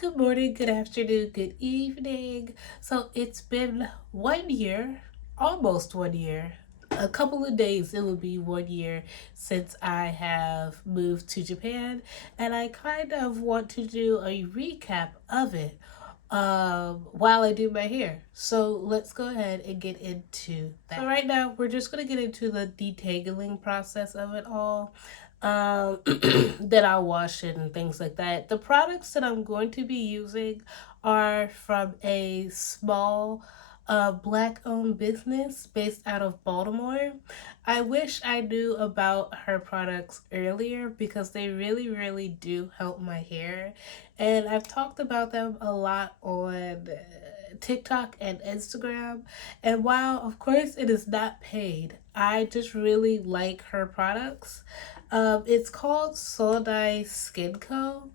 Good morning, good afternoon, good evening. So it's been 1 year, almost 1 year. A couple of days, it will be 1 year since I have moved to Japan, and I kind of want to do a recap of it while I do my hair. So let's go ahead and get into that. So right now, we're just going to get into the detangling process of it all. That I'll wash it and things like that. The products that I'm going to be using are from a small black owned business based out of Baltimore. I wish I knew about her products earlier because they really, really do help my hair. And I've talked about them a lot on TikTok and Instagram. And while, of course, it is not paid, I just really like her products. It's called Sodai Skin Co.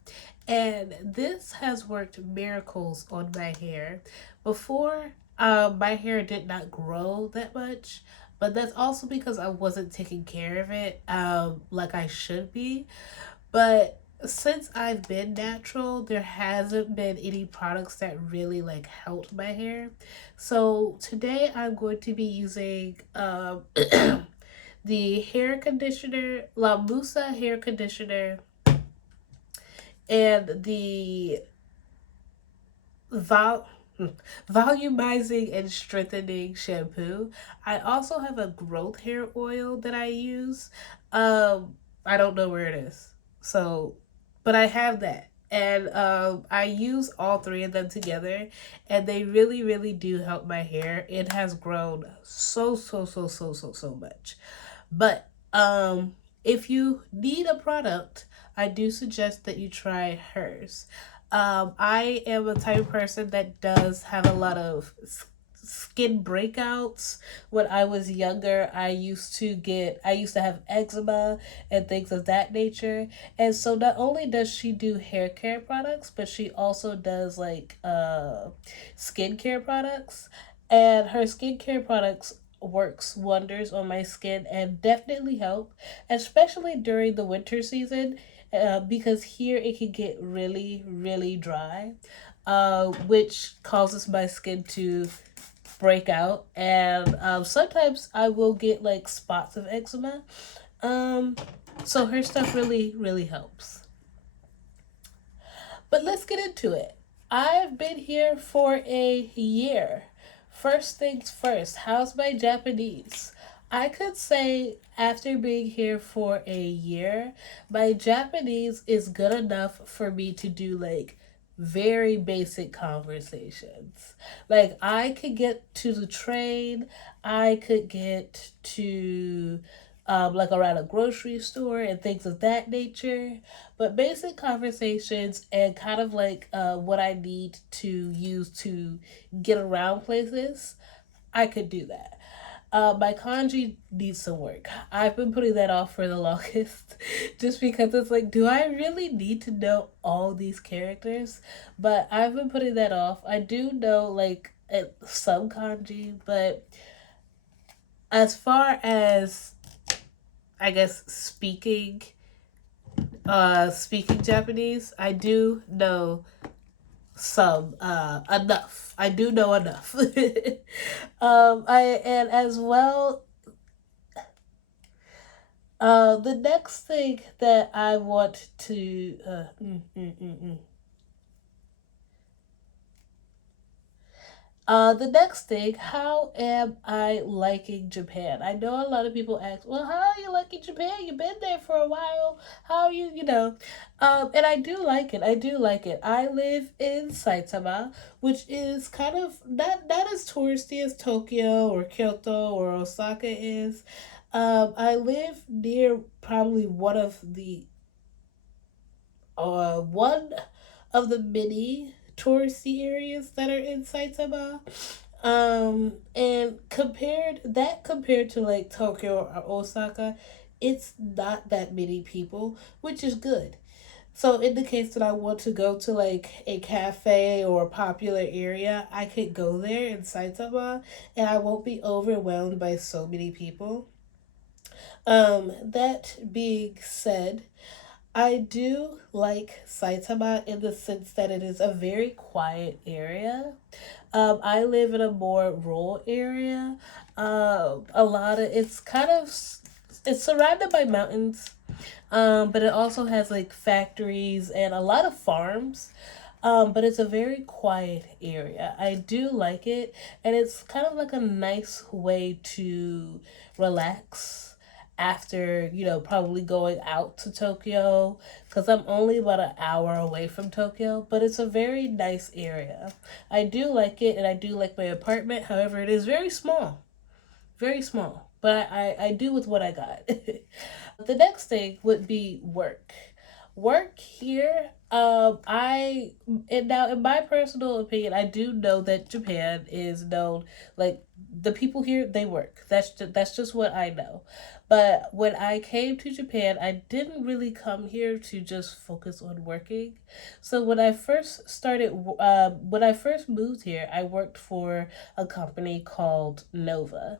And this has worked miracles on my hair. Before, my hair did not grow that much, but that's also because I wasn't taking care of it like I should be. But since I've been natural, there hasn't been any products that really like helped my hair. So today I'm going to be using the hair conditioner, La Musa hair conditioner, and the vol- volumizing and strengthening shampoo. I also have a growth hair oil that I use. I don't know where it is. So, but I have that. And I use all three of them together, and they really, really do help my hair. It has grown so much. But if you need a product, I do suggest that you try hers. I am a type of person that does have a lot of skin breakouts. When I was younger, I used to have eczema and things of that nature. And so not only does she do hair care products, but she also does like skincare products. And her skincare products works wonders on my skin and definitely help, especially during the winter season, because here it can get really, really dry, which causes my skin to break out. And sometimes I will get like spots of eczema. Um, so her stuff really, really helps. But let's get into it. I've been here for a year. First things first, how's my Japanese? I could say after being here for a year, my Japanese is good enough for me to do like very basic conversations. Like I could get to the train, I could get to like around a grocery store and things of that nature. But basic conversations and kind of like what I need to use to get around places, I could do that. My kanji needs some work. I've been putting that off for the longest just because it's like, do I really need to know all these characters? But I've been putting that off. I do know like some kanji, but as far as I guess speaking Japanese, I do know some enough. I do know enough. I and as well the next thing that I want to the next thing, how am I liking Japan? I know a lot of people ask, well, how are you liking Japan? You've been there for a while. How are you? And I do like it. I do like it. I live in Saitama, which is kind of not as touristy as Tokyo or Kyoto or Osaka is. I live near probably one of the many touristy areas that are in Saitama. And compared to like Tokyo or Osaka, it's not that many people, which is good. So in the case that I want to go to like a cafe or a popular area, I could go there in Saitama and I won't be overwhelmed by so many people. That being said, I do like Saitama in the sense that it is a very quiet area. I live in a more rural area. A lot of it's surrounded by mountains, but it also has like factories and a lot of farms. But it's a very quiet area. I do like it, and it's kind of like a nice way to relax after, probably going out to Tokyo, because I'm only about an hour away from Tokyo, but it's a very nice area. I do like it, and I do like my apartment. However, it is very small, very small, but I do with what I got. The next thing would be work. Work here, I and now in my personal opinion, I do know that Japan is known, like, the people here, they work. That's just what I know. But when I came to Japan, I didn't really come here to just focus on working. So when I first moved here, I worked for a company called Nova,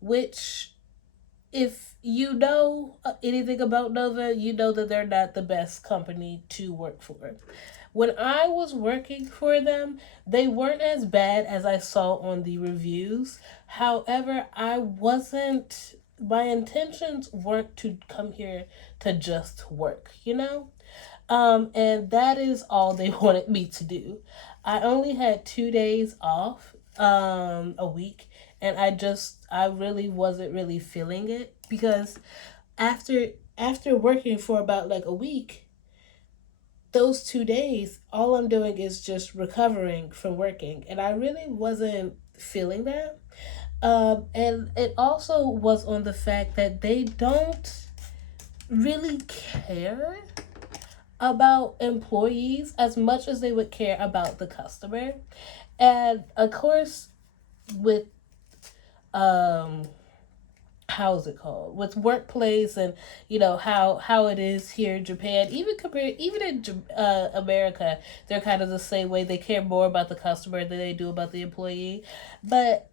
which, if you know anything about Nova, you know that they're not the best company to work for. When I was working for them, they weren't as bad as I saw on the reviews. However, my intentions weren't to come here to just work, you know? And that is all they wanted me to do. I only had 2 days off, a week, and I really wasn't really feeling it because after after working for about like a week, those 2 days, all I'm doing is just recovering from working, and I really wasn't feeling that. And it also was on the fact that they don't really care about employees as much as they would care about the customer. And of course, with um how's it called, with workplace, and how it is here in Japan, even in America, they're kind of the same way. They care more about the customer than they do about the employee. But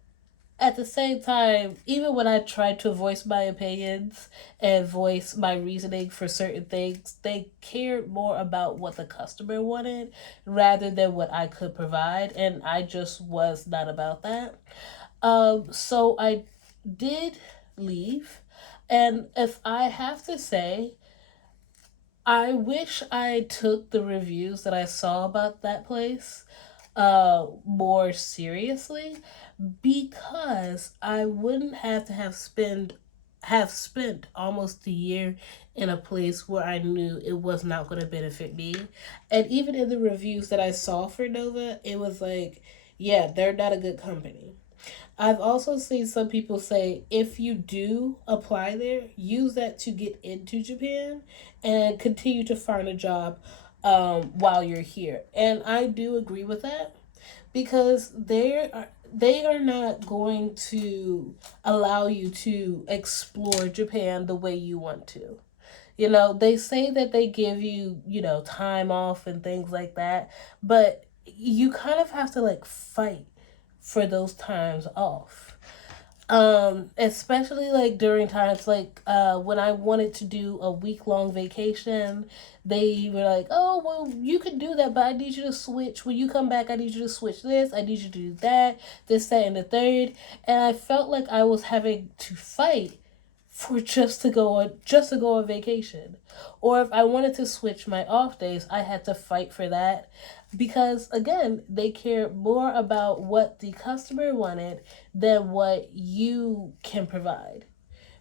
at the same time, even when I tried to voice my opinions and voice my reasoning for certain things, they cared more about what the customer wanted rather than what I could provide, and I just was not about that. So I did leave, and if I have to say, I wish I took the reviews that I saw about that place more seriously, because I wouldn't have to have spent almost a year in a place where I knew it was not going to benefit me. And even in the reviews that I saw for Nova, it was like, yeah, they're not a good company. I've also seen some people say, if you do apply there, use that to get into Japan and continue to find a job while you're here. And I do agree with that, because they are not going to allow you to explore Japan the way you want to. They say that they give you, time off and things like that, but you kind of have to like fight for those times off. Especially like during times like when I wanted to do a week long vacation, they were like, "Oh, well, you can do that, but I need you to switch. When you come back, I need you to switch this. I need you to do that, this, that, and the third." And I felt like I was having to fight for just to go on vacation. Or if I wanted to switch my off days, I had to fight for that, because again, they care more about what the customer wanted than what you can provide,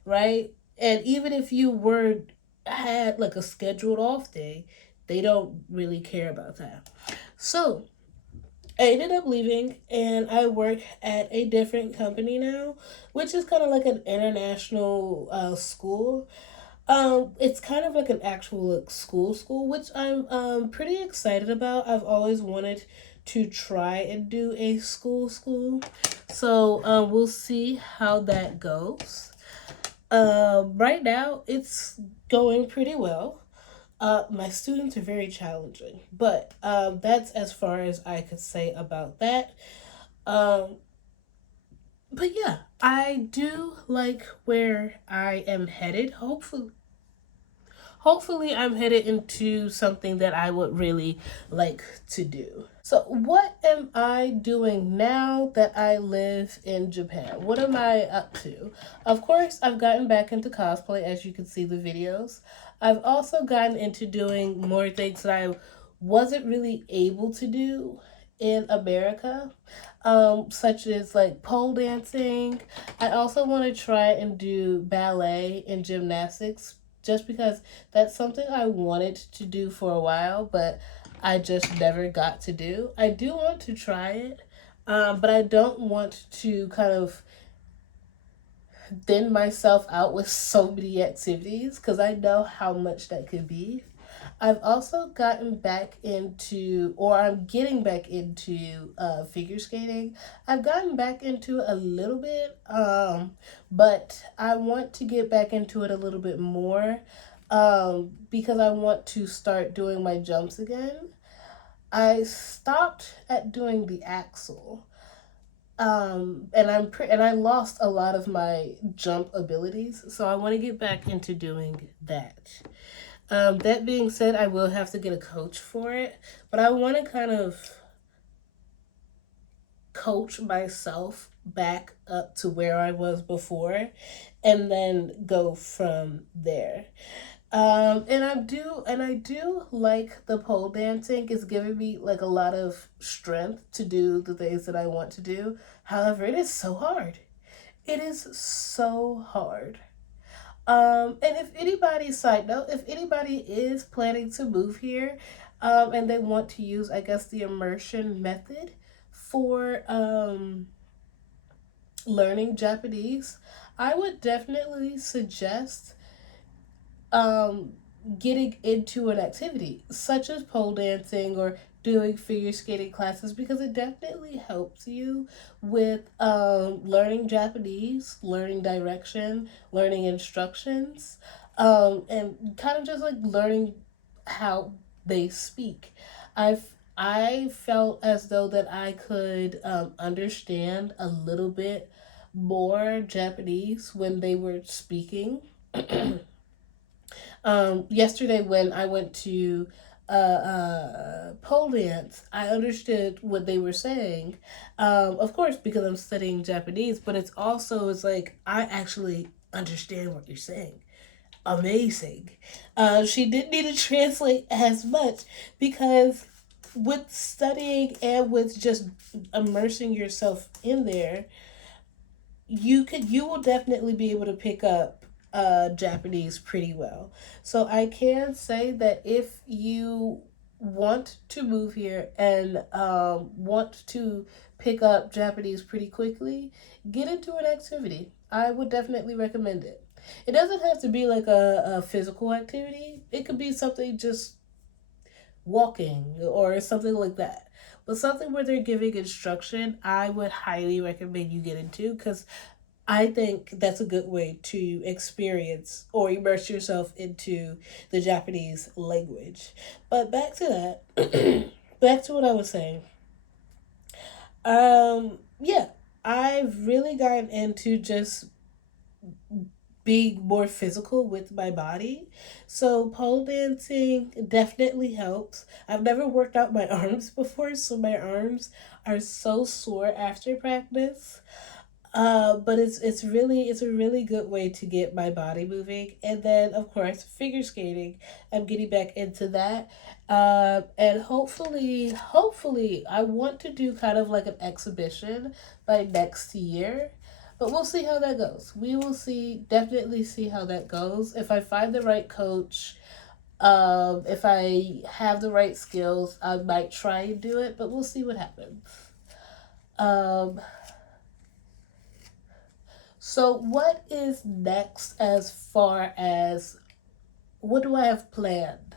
right? And even if you were had like a scheduled off day, they don't really care about that. So I ended up leaving, and I work at a different company now, which is kind of like an international school. It's kind of like an actual like, school, which I'm pretty excited about. I've always wanted to try and do a school. So we'll see how that goes. Right now it's going pretty well. My students are very challenging, but that's as far as I could say about that. Um, but yeah, I do like where I am headed. hopefully I'm headed into something that I would really like to do. So what am I doing now that I live in Japan? What am I up to? Of course, I've gotten back into cosplay, as you can see the videos. I've also gotten into doing more things that I wasn't really able to do in America, such as like pole dancing. I also want to try and do ballet and gymnastics just because that's something I wanted to do for a while, but I just never got to do. I do want to try it, but I don't want to kind of thin myself out with so many activities because I know how much that could be. I've also gotten back into, or I'm getting back into figure skating. I've gotten back into a little bit, but I want to get back into it a little bit more because I want to start doing my jumps again. I stopped at doing the axle. And I lost a lot of my jump abilities, so I want to get back into doing that. That being said, I will have to get a coach for it, but I want to kind of coach myself back up to where I was before and then go from there. And I do like the pole dancing. It's giving me like a lot of strength to do the things that I want to do. However, it is so hard. It is so hard. And if anybody, side note, if anybody is planning to move here, and they want to use, I guess, the immersion method for learning Japanese, I would definitely suggest um, getting into an activity such as pole dancing or doing figure skating classes because it definitely helps you with learning Japanese, learning direction, learning instructions, and kind of just like learning how they speak. I've I felt as though that I could understand a little bit more Japanese when they were speaking. Yesterday when I went to pole dance, I understood what they were saying. Of course, because I'm studying Japanese, but it's like I actually understand what you're saying. Amazing. She didn't need to translate as much because with studying and with just immersing yourself in there, you will definitely be able to pick up Japanese pretty well. So I can say that if you want to move here and want to pick up Japanese pretty quickly, get into an activity. I would definitely recommend it. It doesn't have to be like a physical activity. It could be something just walking or something like that. But something where they're giving instruction, I would highly recommend you get into because I think that's a good way to experience or immerse yourself into the Japanese language. But back to that, back to what I was saying. Yeah, I've really gotten into just being more physical with my body. So pole dancing definitely helps. I've never worked out my arms before, so my arms are so sore after practice. But it's a really good way to get my body moving, and then of course figure skating. I'm getting back into that, and hopefully I want to do kind of like an exhibition by next year. But we'll see how that goes. We will see, definitely see how that goes. If I find the right coach, if I have the right skills, I might try and do it, but we'll see what happens. Um, So, what is next as far as what do I have planned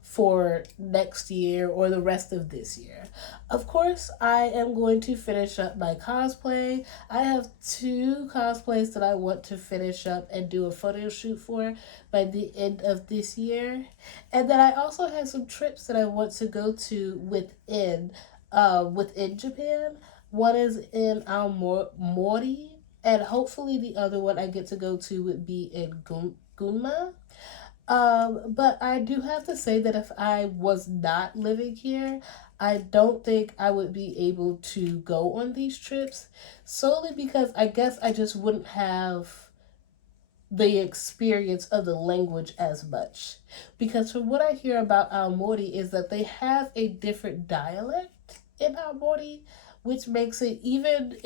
for next year or the rest of this year? Of course, I am going to finish up my cosplay. I have two cosplays that I want to finish up and do a photo shoot for by the end of this year. And then I also have some trips that I want to go to within Japan. One is in Aomori, and hopefully the other one I get to go to would be in Gunma. But I do have to say that if I was not living here, I don't think I would be able to go on these trips solely because I guess I just wouldn't have the experience of the language as much. Because from what I hear about Aomori is that they have a different dialect in Aomori, which makes it even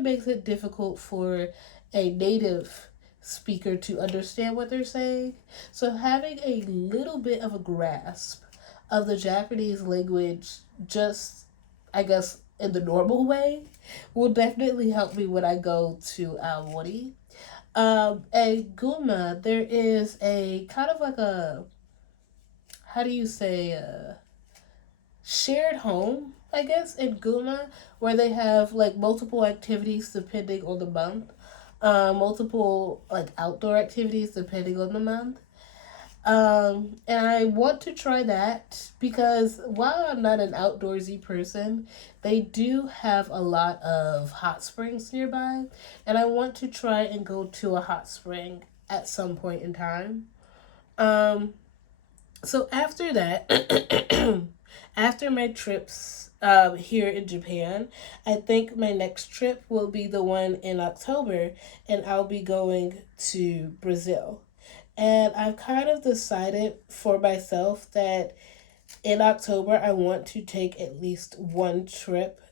makes it difficult for a native speaker to understand what they're saying. So having a little bit of a grasp of the Japanese language, just I guess in the normal way, will definitely help me when I go to Aomori. At Guma, there is a kind of like a, how do you say, shared home, I guess, in Guma, where they have like multiple activities depending on the month, multiple like outdoor activities depending on the month. And I want to try that because while I'm not an outdoorsy person, they do have a lot of hot springs nearby, and I want to try and go to a hot spring at some point in time. Um, so after that, after my trips here in Japan, I think my next trip will be the one in October, and I'll be going to Brazil. And I've kind of decided for myself that in October, I want to take at least one trip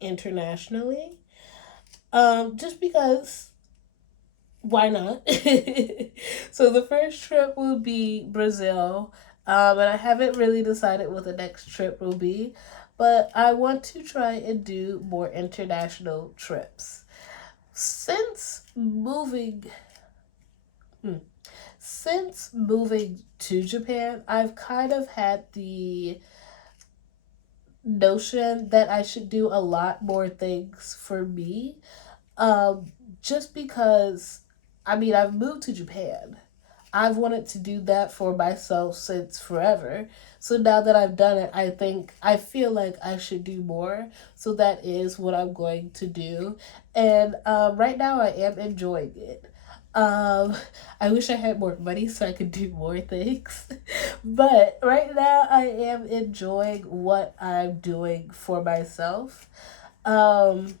internationally. Just because, why not? So the first trip will be Brazil. And I haven't really decided what the next trip will be, but I want to try and do more international trips. Since moving, hmm, since moving to Japan, I've kind of had the notion that I should do a lot more things for me. Um, just because, I mean, I've moved to Japan. I've wanted to do that for myself since forever. So now that I've done it, I feel like I should do more. So that is what I'm going to do. And right now, I am enjoying it. Um, I wish I had more money so I could do more things. But right now, I am enjoying what I'm doing for myself. Um,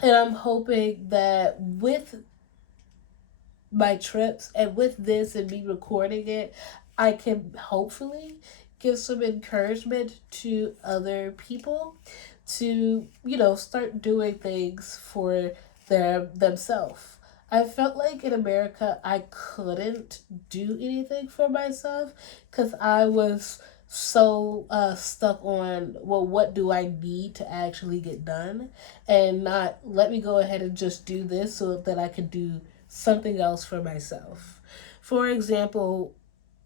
and I'm hoping that with my trips and with this and me recording it, I can hopefully give some encouragement to other people to, start doing things for themselves. I felt like in America I couldn't do anything for myself because I was so stuck on, well, what do I need to actually get done, and not let me go ahead and just do this so that I could do something else for myself. For example,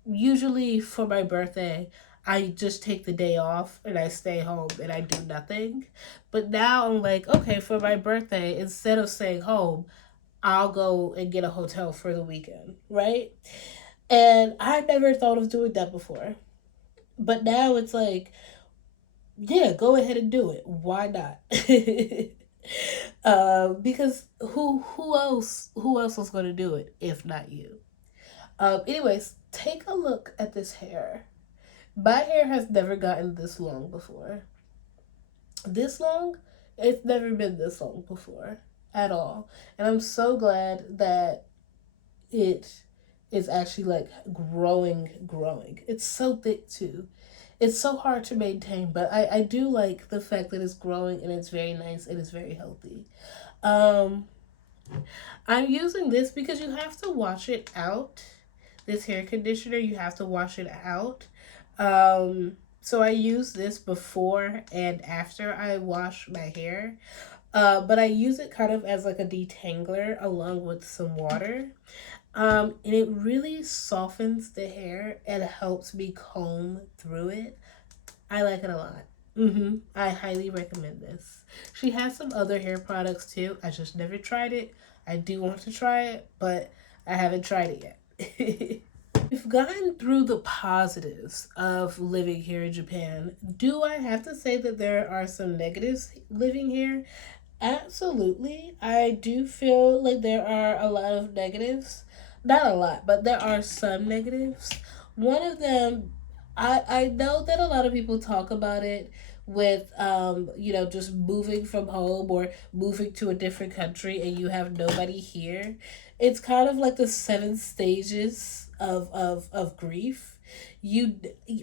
usually for my birthday, I just take the day off and I stay home and I do nothing. But now I'm like, okay, for my birthday, instead of staying home, I'll go and get a hotel for the weekend, right? And I never thought of doing that before. But now it's like, yeah, go ahead and do it. Why not? Because who else is going to do it if not you? Anyways, take a look at this hair. My hair has never gotten this long before. This long? It's never been this long before at all. And I'm so glad that it is actually like growing. It's so thick too. It's so hard to maintain, but I do like the fact that it's growing and it's very nice and it's very healthy. Um, I'm using this because you have to wash it out. This hair conditioner, you have to wash it out. So I use this before and after I wash my hair. But I use it kind of as like a detangler along with some water. And it really softens the hair and helps me comb through it. I like it a lot. I highly recommend this. She has some other hair products too. I just never tried it. I do want to try it, but I haven't tried it yet. We've gotten through the positives of living here in Japan. Do I have to say that there are some negatives living here? Absolutely. I do feel like there are a lot of negatives. Not a lot, but there are some negatives. One of them, I know that a lot of people talk about it with just moving from home or moving to a different country and you have nobody here. It's kind of like the seven stages of grief. you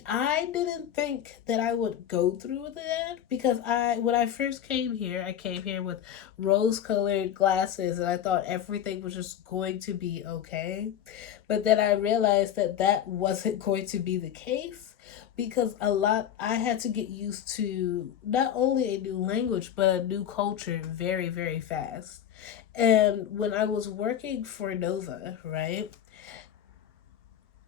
I didn't think that I would go through with that because I when I first came here, I came here with rose colored glasses and I thought everything was just going to be okay. But then I realized that that wasn't going to be the case because I had to get used to not only a new language but a new culture very, very fast. And when I was working for Nova, right,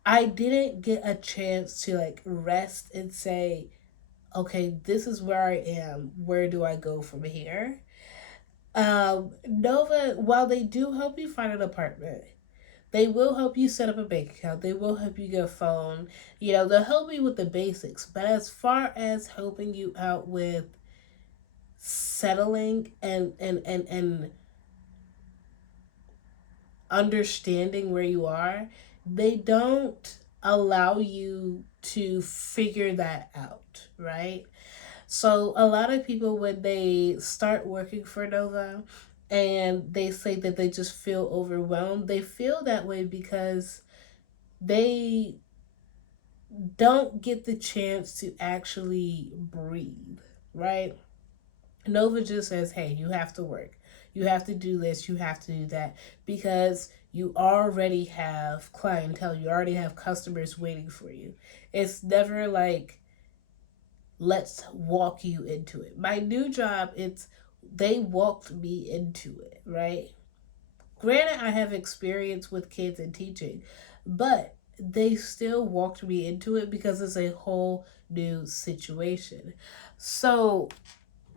I didn't get a chance to like rest and say, okay, this is where I am. Where do I go from here? Nova, while they do help you find an apartment, they will help you set up a bank account. They will help you get a phone. They'll help you with the basics. But as far as helping you out with settling and understanding where you are, they don't allow you to figure that out, right? So a lot of people when they start working for Nova and they say that they just feel overwhelmed, they feel that way because they don't get the chance to actually breathe, right? Nova just says, hey, you have to work. You have to do this. You have to do that because you already have clientele. You already have customers waiting for you. It's never like, let's walk you into it. My new job, it's they walked me into it, right? Granted, I have experience with kids and teaching, but they still walked me into it because it's a whole new situation. So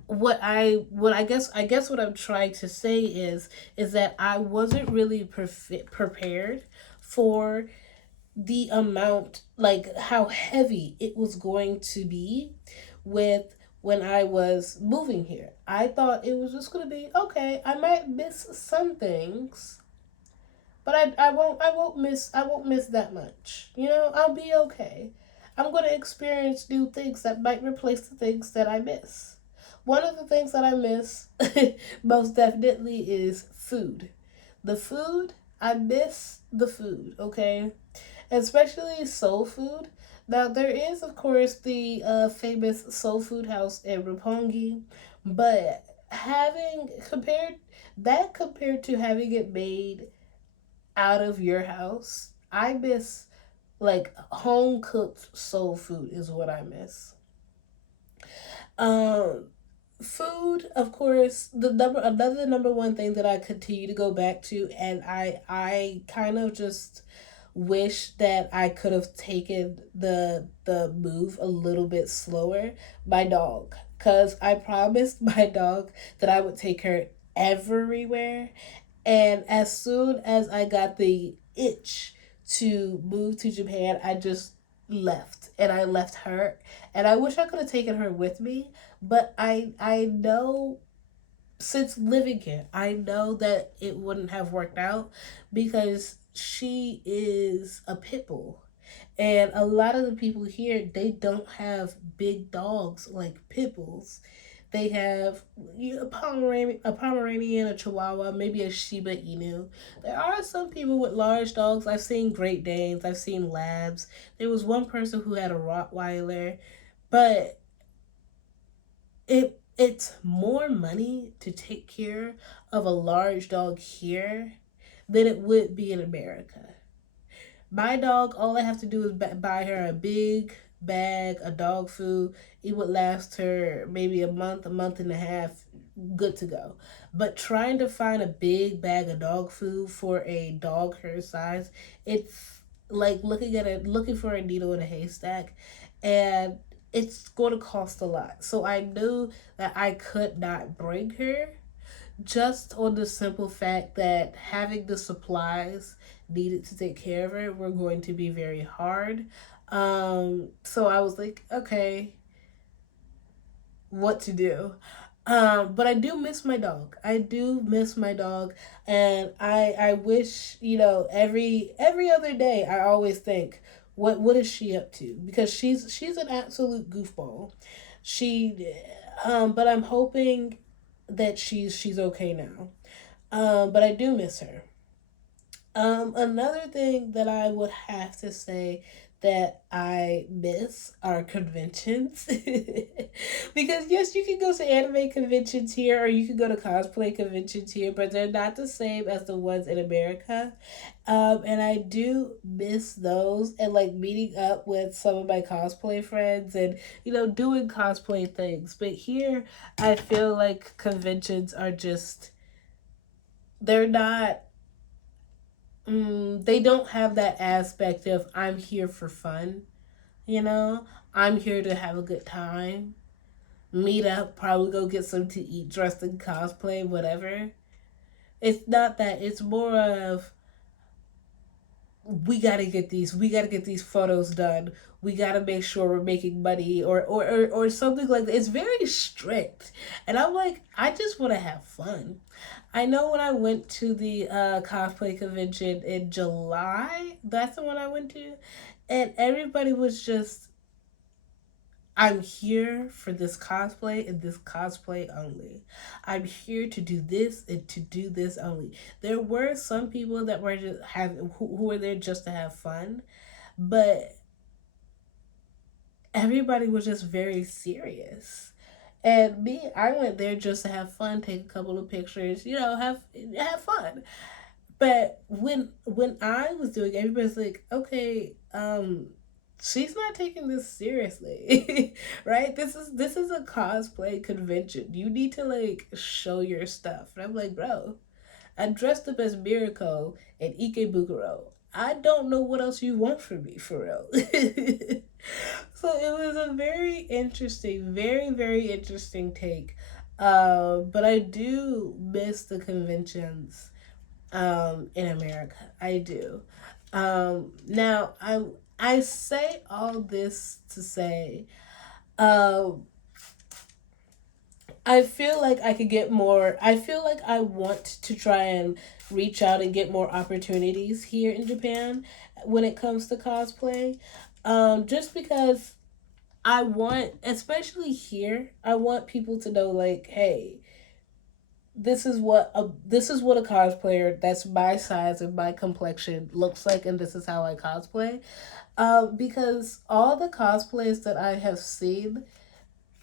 what I guess what I'm trying to say is that I wasn't really prepared for the amount, like how heavy it was going to be with when I was moving here. I thought it was just going to be okay. I might miss some things, but I won't miss that much. I'll be okay. I'm going to experience new things that might replace the things that I miss. One of the things that I miss most definitely is food. The food, I miss the food, okay? Especially soul food. Now, there is, of course, the famous soul food house in Roppongi, but compared to having it made out of your house, I miss like home cooked soul food is what I miss. Um, Food, of course, number one thing that I continue to go back to, and I kind of just wish that I could have taken the move a little bit slower. My dog, cause I promised my dog that I would take her everywhere, and as soon as I got the itch to move to Japan, I just left and I left her. And I wish I could have taken her with me, but I know since living here, I know that it wouldn't have worked out because she is a pit bull. And a lot of the people here, they don't have big dogs like pit bulls. They have a Pomeranian, a Chihuahua, maybe a Shiba Inu. There are some people with large dogs. I've seen Great Danes. I've seen Labs. There was one person who had a Rottweiler, but it's more money to take care of a large dog here than it would be in America. My dog, all I have to do is buy her a big bag of dog food. It would last her maybe a month and a half, good to go. But trying to find a big bag of dog food for a dog her size, it's like looking for a needle in a haystack, and it's going to cost a lot. So I knew that I could not bring her just on the simple fact that having the supplies needed to take care of her were going to be very hard. So I was like, okay, what to do? But I do miss my dog. I do miss my dog, and I wish, you know, every other day I always think, what is she up to? Because she's an absolute goofball. She but I'm hoping that she's okay now. But I do miss her. Another thing that I would have to say that I miss are conventions. Because yes, you can go to anime conventions here or you can go to cosplay conventions here, but they're not the same as the ones in America. And I do miss those and like meeting up with some of my cosplay friends and, you know, doing cosplay things. But here I feel like conventions are just, they're not, they don't have that aspect of I'm here for fun, you know? I'm here to have a good time, meet up, probably go get something to eat, dressed in cosplay, whatever. It's not that. It's more of we gotta get these photos done. We gotta make sure we're making money or something like that. It's very strict. And I'm like, I just wanna have fun. I know when I went to the cosplay convention in July, that's the one I went to, and everybody was just, I'm here for this cosplay and this cosplay only. I'm here to do this and to do this only. There were some people that were just who were there just to have fun, but everybody was just very serious. And me, I went there just to have fun, take a couple of pictures, you know, have fun. But when I was doing it, everybody's like, okay, she's not taking this seriously. Right? This is a cosplay convention. You need to like show your stuff. And I'm like, bro, I dressed up as Miracle and Ikebukuro. I don't know what else you want from me for real. So it was a very interesting, very interesting take. But I do miss the conventions in America. I do. Now I say all this to say, um, I feel like I could get more. I feel like I want to try and reach out and get more opportunities here in Japan when it comes to cosplay. Just because I want, especially here, I want people to know, like, hey, this is what a cosplayer that's my size and my complexion looks like, and this is how I cosplay. Because all the cosplays that I have seen,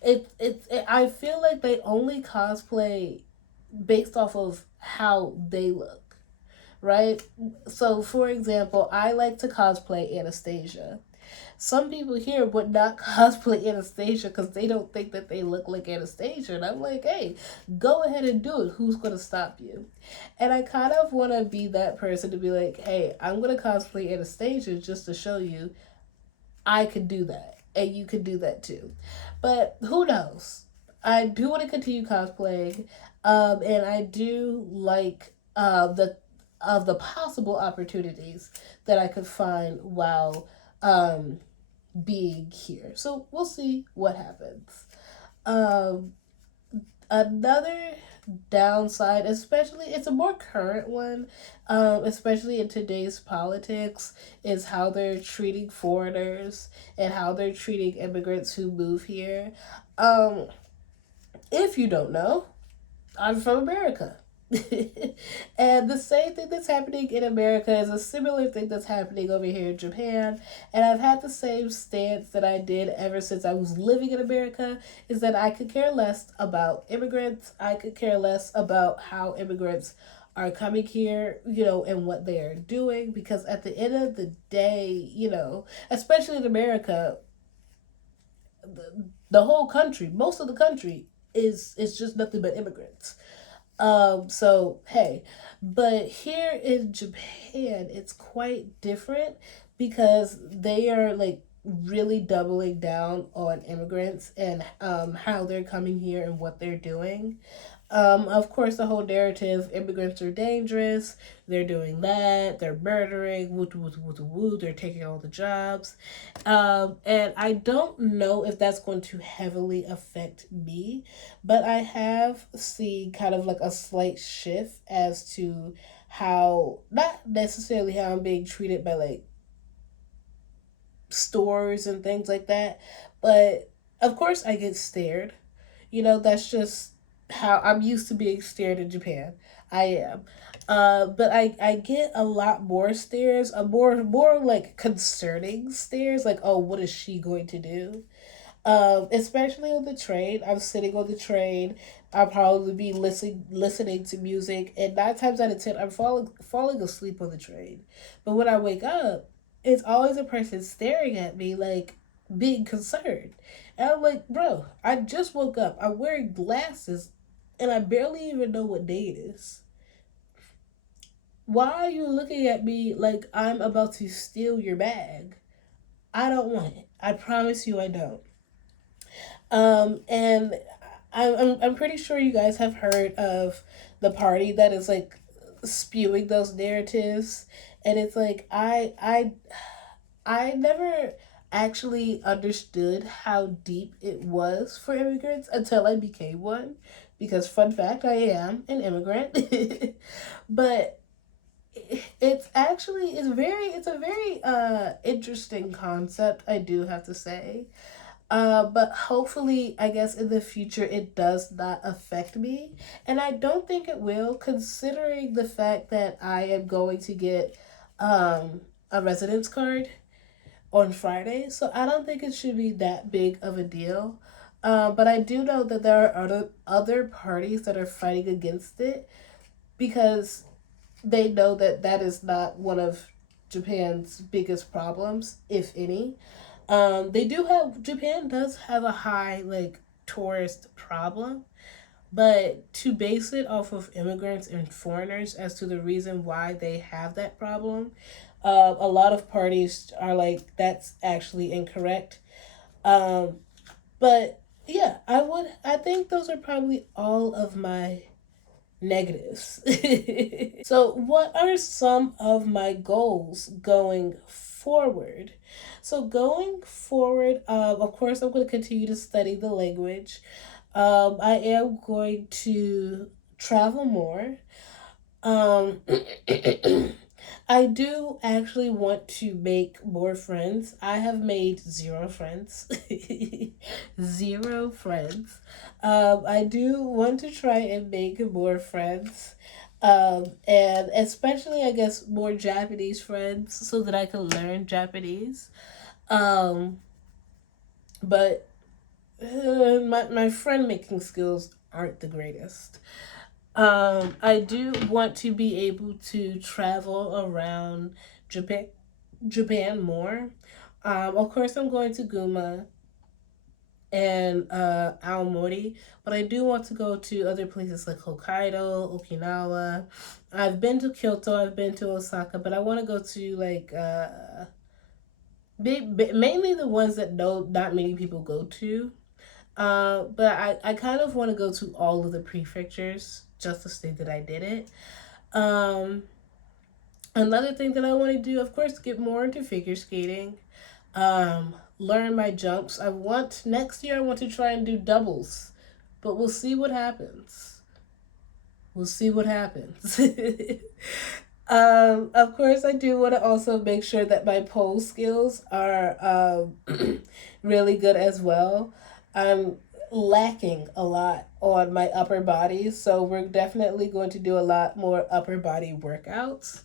I feel like they only cosplay based off of how they look, right? So, for example, I like to cosplay Anastasia. Some people here would not cosplay Anastasia because they don't think that they look like Anastasia. And I'm like, hey, go ahead and do it. Who's going to stop you? And I kind of want to be that person to be like, hey, I'm going to cosplay Anastasia just to show you I could do that. And you could do that too. But who knows? I do want to continue cosplaying. And I do like the possible opportunities that I could find while being here. So we'll see what happens. Um, Another downside, especially it's a more current one, especially in today's politics, is how they're treating foreigners and how they're treating immigrants who move here. Um, if you don't know, I'm from America. And the same thing that's happening in America is a similar thing that's happening over here in Japan. And I've had the same stance that I did ever since I was living in America, is that I could care less about immigrants. I could care less about how immigrants are coming here, you know, and what they are doing. Because at the end of the day, you know, especially in America, the whole country, most of the country is just nothing but immigrants. So hey, but here in Japan, it's quite different because they are like really doubling down on immigrants and how they're coming here and what they're doing. Of course, the whole narrative: immigrants are dangerous. They're doing that. They're murdering. Woo, woo, woo, woo, woo. They're taking all the jobs. And I don't know if that's going to heavily affect me, but I have seen kind of like a slight shift as to how, not necessarily how I'm being treated by like stores and things like that, but of course I get stared. That's just how I'm used to being stared in Japan. I am. But I get a lot more stares, a more like concerning stares, like, oh, what is she going to do? Especially on the train. I'm sitting on the train. I'll probably be listening to music, and 9 times out of 10, I'm falling asleep on the train. But when I wake up, it's always a person staring at me, like being concerned. And I'm like, bro, I just woke up. I'm wearing glasses, and I barely even know what day it is. Why are you looking at me like I'm about to steal your bag? I don't want it. I promise you, I don't. And I'm pretty sure you guys have heard of the party that is like spewing those narratives, and it's like I never actually understood how deep it was for immigrants until I became one, because fun fact, I am an immigrant. But it's a very interesting concept, I do have to say. But hopefully, I guess in the future, it does not affect me. And I don't think it will, considering the fact that I am going to get a residence card on Friday. So I don't think it should be that big of a deal. But I do know that there are other parties that are fighting against it, because they know that that is not one of Japan's biggest problems, if any. Japan does have a high like tourist problem, but to base it off of immigrants and foreigners as to the reason why they have that problem, a lot of parties are like, that's actually incorrect. Um, but yeah, I think those are probably all of my negatives. So, what are some of my goals going forward? So, going forward, of course, I'm going to continue to study the language. I am going to travel more. Um, I do actually want to make more friends. I have made zero friends. Zero friends. I do want to try and make more friends. And especially, I guess, more Japanese friends so that I can learn Japanese. Um, but my friend making skills aren't the greatest. I do want to be able to travel around Japan, Japan more. Of course, I'm going to Guma and Aomori, but I do want to go to other places like Hokkaido, Okinawa. I've been to Kyoto, I've been to Osaka, but I want to go to like mainly the ones that not many people go to. But I kind of want to go to all of the prefectures just to say that I did it. Um, Another thing that I want to do, of course, get more into figure skating. Learn my jumps. Next year I want to try and do doubles, but we'll see what happens. We'll see what happens. Of course, I do want to also make sure that my pole skills are really good as well. I'm lacking a lot on my upper body, so we're definitely going to do a lot more upper body workouts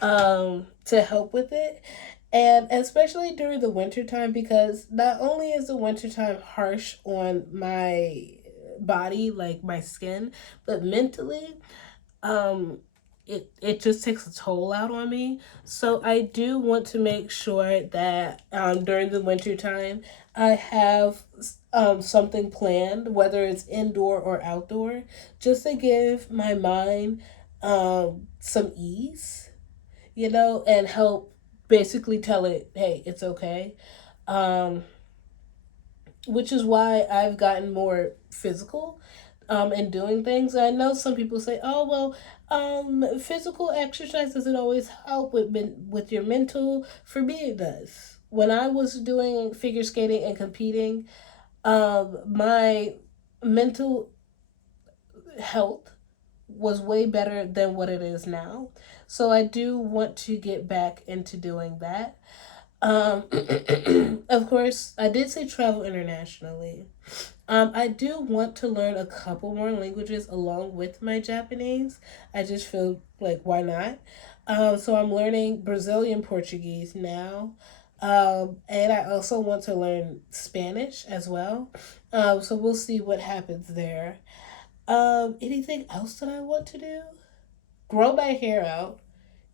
to help with it. And especially during the winter time, because not only is the winter time harsh on my body, like my skin, but mentally, um, it just takes a toll out on me. So I do want to make sure that during the winter time, I have something planned, whether it's indoor or outdoor, just to give my mind some ease, and help basically tell it, hey, it's okay. Um, which is why I've gotten more physical in doing things. I know some people say, "Oh well, physical exercise doesn't always help with your mental." For me, it does. When I was doing figure skating and competing, my mental health was way better than what it is now. So I do want to get back into doing that. Um, of course, I did say travel internationally. I do want to learn a couple more languages along with my Japanese. I just feel like why not? So I'm learning Brazilian Portuguese now. And I also want to learn Spanish as well. So we'll see what happens there. Anything else that I want to do? Grow my hair out.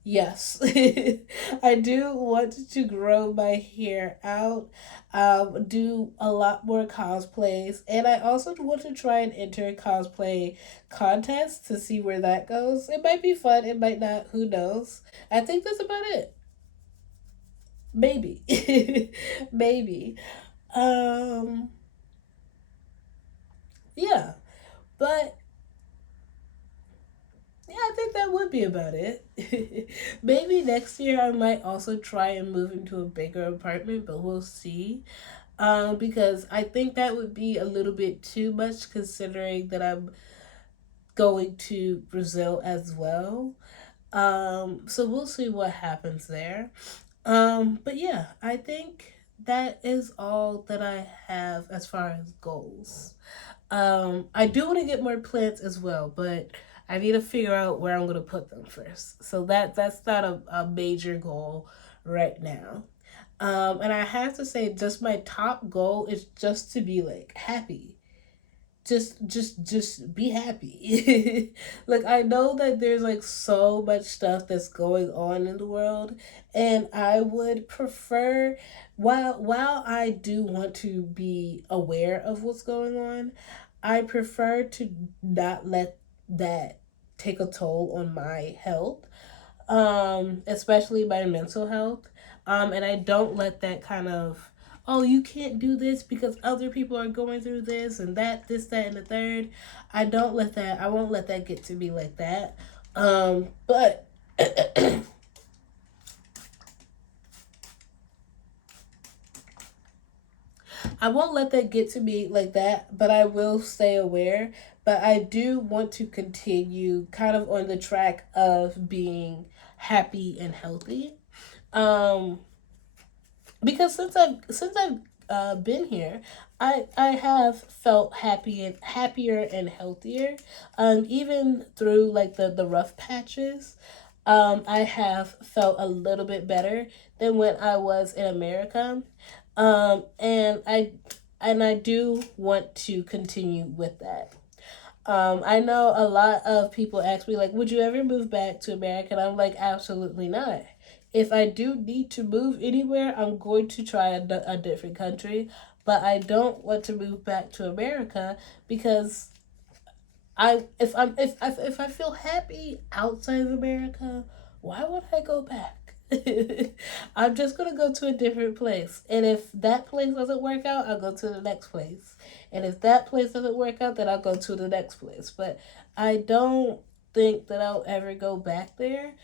Yes, I do want to grow my hair out, do a lot more cosplays, and I also want to try and enter cosplay contests to see where that goes. It might be fun, it might not, who knows? I think that's about it. Maybe. Maybe. Um, yeah, but yeah, I think that would be about it. Maybe next year I might also try and move into a bigger apartment, but we'll see. Because I think that would be a little bit too much considering that I'm going to Brazil as well. So we'll see what happens there. But yeah, I think that is all that I have as far as goals. I do want to get more plants as well, but I need to figure out where I'm going to put them first. So that's not a major goal right now. And I have to say, just my top goal is just to be like happy. Just be happy. Like I know that there's like so much stuff that's going on in the world, and I would prefer, while I do want to be aware of what's going on, I prefer to not let that take a toll on my health, especially my mental health. And I don't let that kind of, oh, you can't do this because other people are going through this and that, this, that, and the third. I won't let that get to me like that. But I won't let that get to me like that, but I will stay aware. But I do want to continue kind of on the track of being happy and healthy. Um, because since I've been here, I have felt happy and happier and healthier. Even through like the rough patches, I have felt a little bit better than when I was in America. And I do want to continue with that. I know a lot of people ask me like, "Would you ever move back to America?" And I'm like, "Absolutely not." If I do need to move anywhere, I'm going to try a different country, but I don't want to move back to America because if I feel happy outside of America, why would I go back? I'm just gonna go to a different place, and if that place doesn't work out, I'll go to the next place, and if that place doesn't work out, then I'll go to the next place. But I don't think that I'll ever go back there,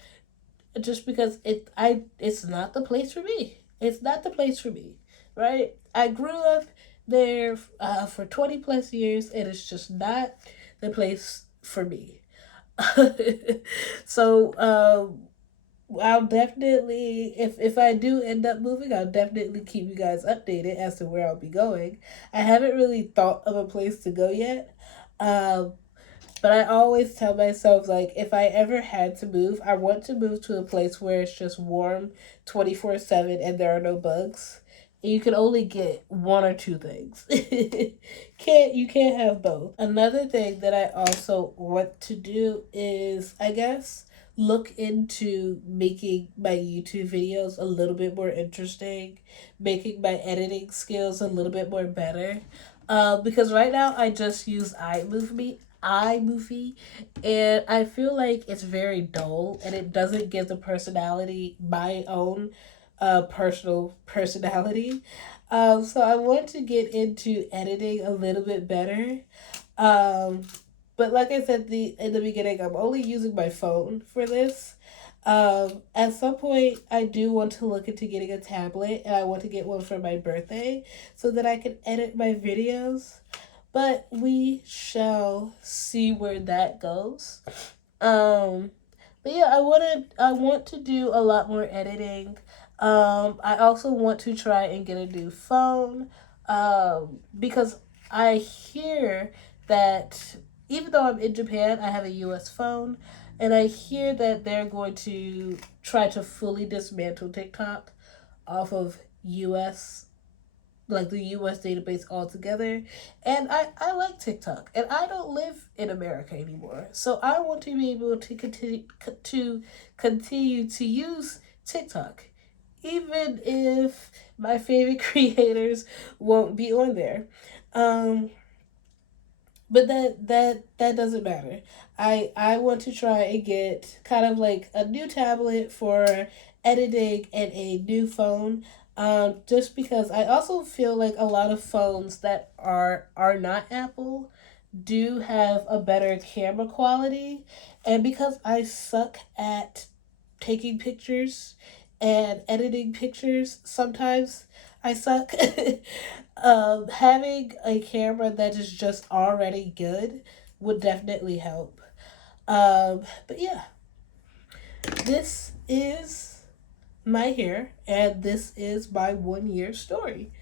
just because it's not the place for me. It's not the place for me, right? I grew up there for 20 plus years, and it's just not the place for me. So I'll definitely, if I do end up moving, I'll definitely keep you guys updated as to where I'll be going. I haven't really thought of a place to go yet. Um, but I always tell myself, like, if I ever had to move, I want to move to a place where it's just warm 24/7 and there are no bugs. And you can only get one or two things. You can't have both. Another thing that I also want to do is, I guess, look into making my YouTube videos a little bit more interesting, making my editing skills a little bit more better. Because right now I just use iMovie, and I feel like it's very dull and it doesn't give the personality, my own personal personality. So I want to get into editing a little bit better. Um, but like I said in the beginning, I'm only using my phone for this. At some point, I do want to look into getting a tablet, and I want to get one for my birthday so that I can edit my videos. But we shall see where that goes. Um, but yeah, I want to do a lot more editing. I also want to try and get a new phone. Because I hear that even though I'm in Japan, I have a US phone, and I hear that they're going to try to fully dismantle TikTok off of US, like the US database altogether. And I like TikTok, and I don't live in America anymore. So I want to be able to continue to use TikTok, even if my favorite creators won't be on there. Um, but that doesn't matter. I want to try and get kind of like a new tablet for editing and a new phone. Just because I also feel like a lot of phones that are not Apple do have a better camera quality, and because I suck at taking pictures and editing pictures, sometimes I suck. Having a camera that is just already good would definitely help. But yeah, this is my hair, and this is my 1 year story.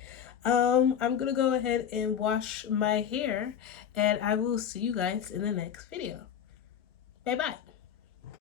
I'm gonna go ahead and wash my hair, and I will see you guys in the next video. Bye bye.